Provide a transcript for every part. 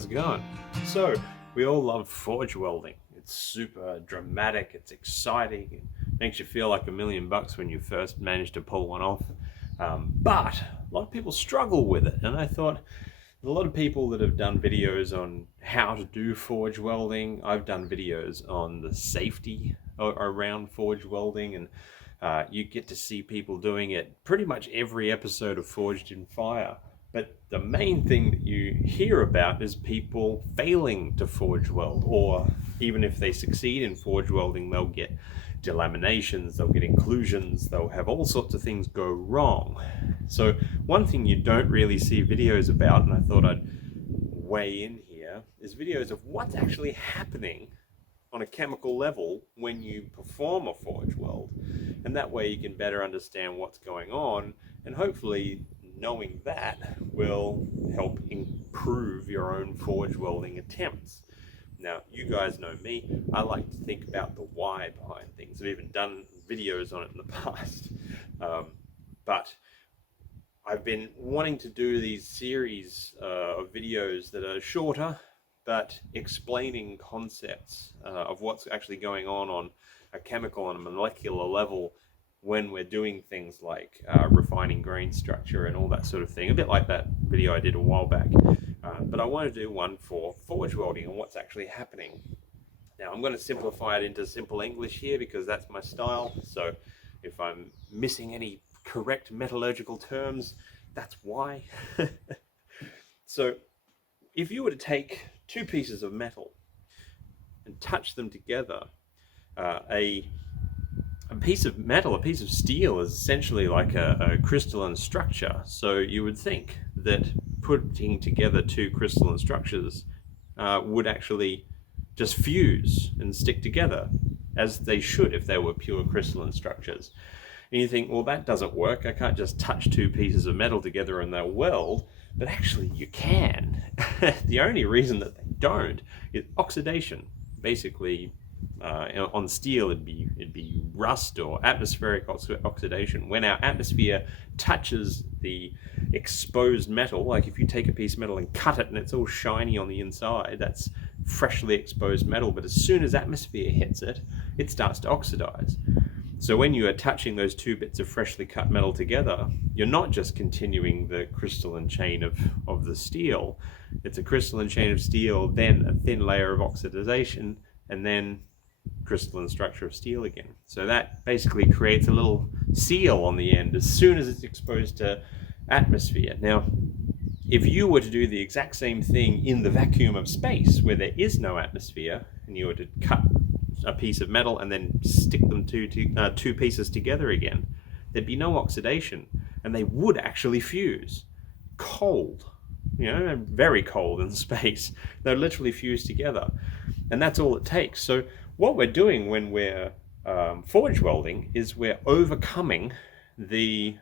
how's it going? So, we all love forge welding. It's super dramatic, it's exciting, it makes you feel like $1,000,000 when you first manage to pull one off. But a lot of people struggle with it, and I thought a lot of people that have done videos on how to do forge welding. I've done videos on the safety around forge welding, and you get to see people doing it pretty much every episode of Forged in Fire. But the main thing that you hear about is people failing to forge weld, or even if they succeed in forge welding, they'll get delaminations, they'll get inclusions, they'll have all sorts of things go wrong. So one thing you don't really see videos about, and I thought I'd weigh in here, is videos of what's actually happening on a chemical level when you perform a forge weld. And that way you can better understand what's going on, and hopefully knowing that will help improve your own forge welding attempts. Now, you guys know me, I like to think about the why behind things. I've even done videos on it in the past. But I've been wanting to do these series of videos that are shorter, but explaining concepts of what's actually going on a chemical and a molecular level when we're doing things like refining grain structure and all that sort of thing. A bit like that video I did a while back. But I want to do one for forge welding and what's actually happening. Now, I'm going to simplify it into simple English here because that's my style. So if I'm missing any correct metallurgical terms, that's why. So if you were to take two pieces of metal and touch them together, a piece of metal, a piece of steel, is essentially like a crystalline structure. So you would think that putting together two crystalline structures would actually just fuse and stick together, as they should if they were pure crystalline structures. And you think, well, that doesn't work. I can't just touch two pieces of metal together and they'll weld. But actually you can. The only reason that they don't is oxidation. Basically, on steel it'd be rust or atmospheric oxidation. When our atmosphere touches the exposed metal, like if you take a piece of metal and cut it and it's all shiny on the inside, that's freshly exposed metal. But as soon as atmosphere hits it, it starts to oxidize. So when you are touching those two bits of freshly cut metal together, you're not just continuing the crystalline chain of the steel. It's a crystalline chain of steel, then a thin layer of oxidization, and then crystalline structure of steel again. So that basically creates a little seal on the end as soon as it's exposed to atmosphere. Now, if you were to do the exact same thing in the vacuum of space where there is no atmosphere, and you were to cut a piece of metal and then stick them two pieces together again, there'd be no oxidation, and they would actually fuse. Cold, very cold in space. They'll literally fuse together, and that's all it takes. So what we're doing when we're forge welding is we're overcoming the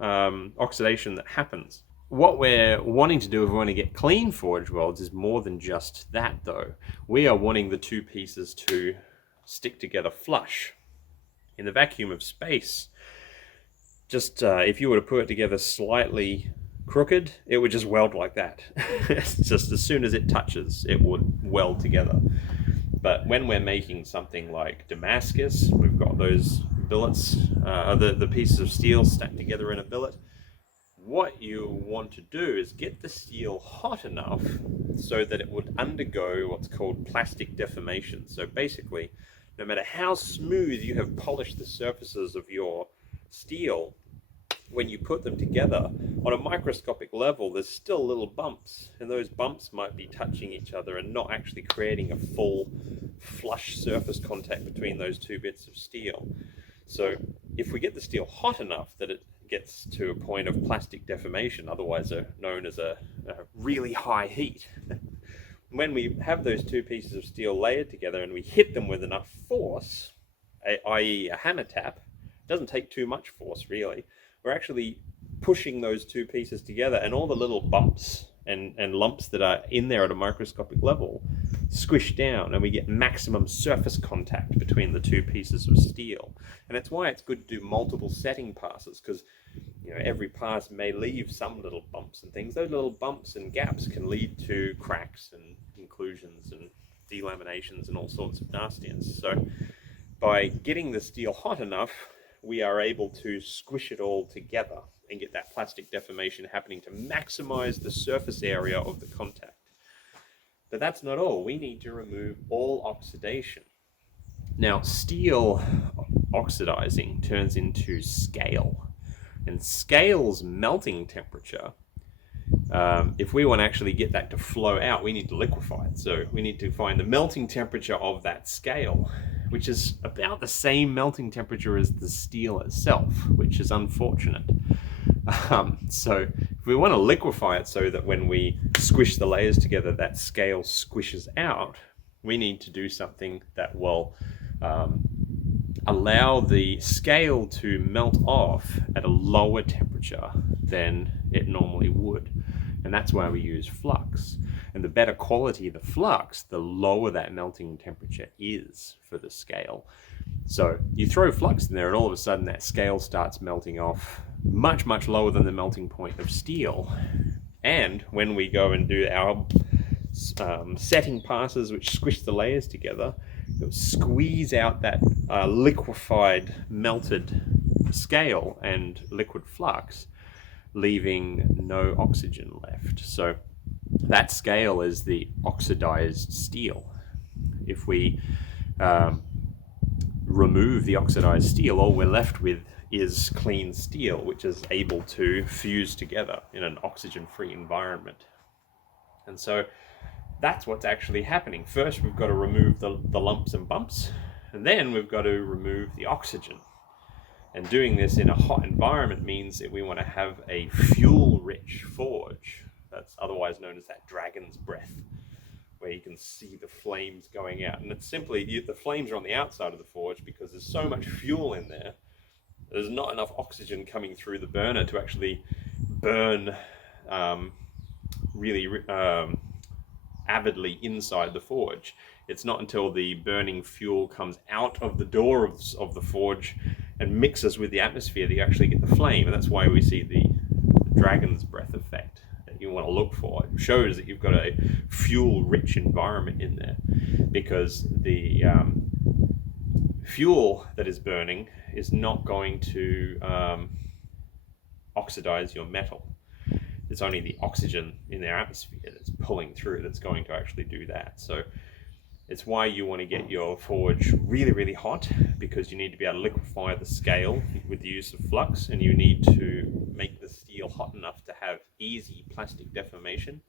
oxidation that happens. What we're wanting to do if we want to get clean forge welds is more than just that, though. We are wanting the two pieces to stick together flush. In the vacuum of space, just if you were to put it together slightly crooked, it would just weld like that. It's just as soon as it touches, it would weld together. But when we're making something like Damascus, we've got those billets, the pieces of steel stacked together in a billet. What you want to do is get the steel hot enough so that it would undergo what's called plastic deformation. So basically, no matter how smooth you have polished the surfaces of your steel, when you put them together on a microscopic level, there's still little bumps, and those bumps might be touching each other and not actually creating a full flush surface contact between those two bits of steel. So if we get the steel hot enough that it gets to a point of plastic deformation, otherwise known as a really high heat, when we have those two pieces of steel layered together and we hit them with enough force, i.e. a hammer tap, it doesn't take too much force really, we're actually pushing those two pieces together, and all the little bumps and lumps that are in there at a microscopic level squish down and we get maximum surface contact between the two pieces of steel. And that's why it's good to do multiple setting passes, because every pass may leave some little bumps and things. Those little bumps and gaps can lead to cracks and inclusions and delaminations and all sorts of nastiness. So by getting the steel hot enough, we are able to squish it all together and get that plastic deformation happening to maximize the surface area of the contact. But that's not all. We need to remove all oxidation. Now, steel oxidizing turns into scale. And scale's melting temperature, if we want to actually get that to flow out, we need to liquefy it. So we need to find the melting temperature of that scale, which is about the same melting temperature as the steel itself, which is unfortunate. So if we want to liquefy it so that when we squish the layers together, that scale squishes out, we need to do something that will allow the scale to melt off at a lower temperature than it normally would. And that's why we use flux. And the better quality the flux, the lower that melting temperature is for the scale. So you throw flux in there and all of a sudden that scale starts melting off much, much lower than the melting point of steel. And when we go and do our setting passes which squish the layers together, it'll squeeze out that liquefied, melted scale and liquid flux, leaving no oxygen left. So that scale is the oxidized steel. If we remove the oxidized steel, all we're left with is clean steel, which is able to fuse together in an oxygen-free environment. And so that's what's actually happening. First, we've got to remove the lumps and bumps, and then we've got to remove the oxygen. And doing this in a hot environment means that we want to have a fuel-rich forge. That's otherwise known as that dragon's breath, where you can see the flames going out. And it's simply, the flames are on the outside of the forge because there's so much fuel in there. There's not enough oxygen coming through the burner to actually burn really avidly inside the forge. It's not until the burning fuel comes out of the door of the forge and mixes with the atmosphere that you actually get the flame. And that's why we see the dragon's breath effect that you want to look for. It shows that you've got a fuel-rich environment in there, because the fuel that is burning is not going to oxidize your metal. It's only the oxygen in their atmosphere that's pulling through that's going to actually do that. So it's why you want to get your forge really, really hot, because you need to be able to liquefy the scale with the use of flux, and you need to make the steel hot enough to have easy plastic deformation.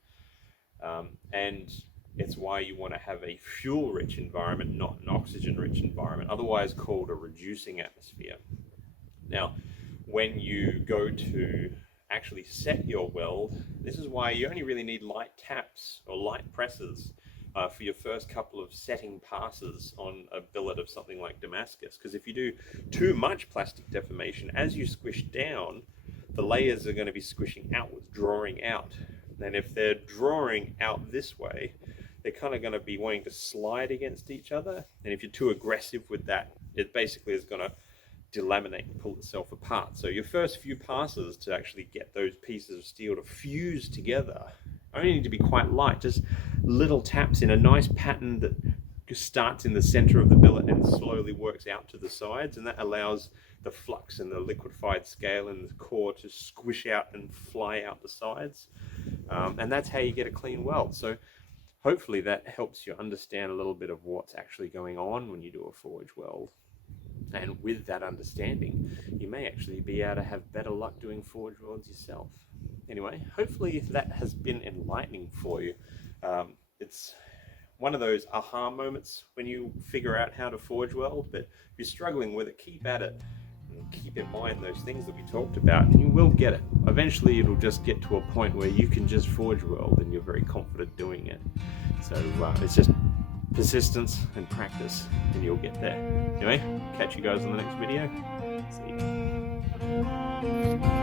And it's why you want to have a fuel-rich environment, not an oxygen-rich environment, otherwise called a reducing atmosphere. Now, when you go to actually set your weld, this is why you only really need light taps or light presses for your first couple of setting passes on a billet of something like Damascus. Because if you do too much plastic deformation, as you squish down, the layers are going to be squishing outwards, drawing out. And if they're drawing out this way, they're kind of going to be wanting to slide against each other. And if you're too aggressive with that, it basically is going to delaminate and pull itself apart. So your first few passes to actually get those pieces of steel to fuse together only need to be quite light, just little taps in a nice pattern that just starts in the center of the billet and slowly works out to the sides, and that allows the flux and the liquefied scale in the core to squish out and fly out the sides. And that's how you get a clean weld. So hopefully that helps you understand a little bit of what's actually going on when you do a forge weld. And with that understanding, you may actually be able to have better luck doing forge welds yourself. Anyway, hopefully that has been enlightening for you. It's one of those aha moments when you figure out how to forge weld, but if you're struggling with it, keep at it. And keep in mind those things that we talked about, and you will get it. Eventually it'll just get to a point where you can just forge weld and you're very confident doing it. So it's just persistence and practice, and you'll get there. Anyway, catch you guys on the next video. See you.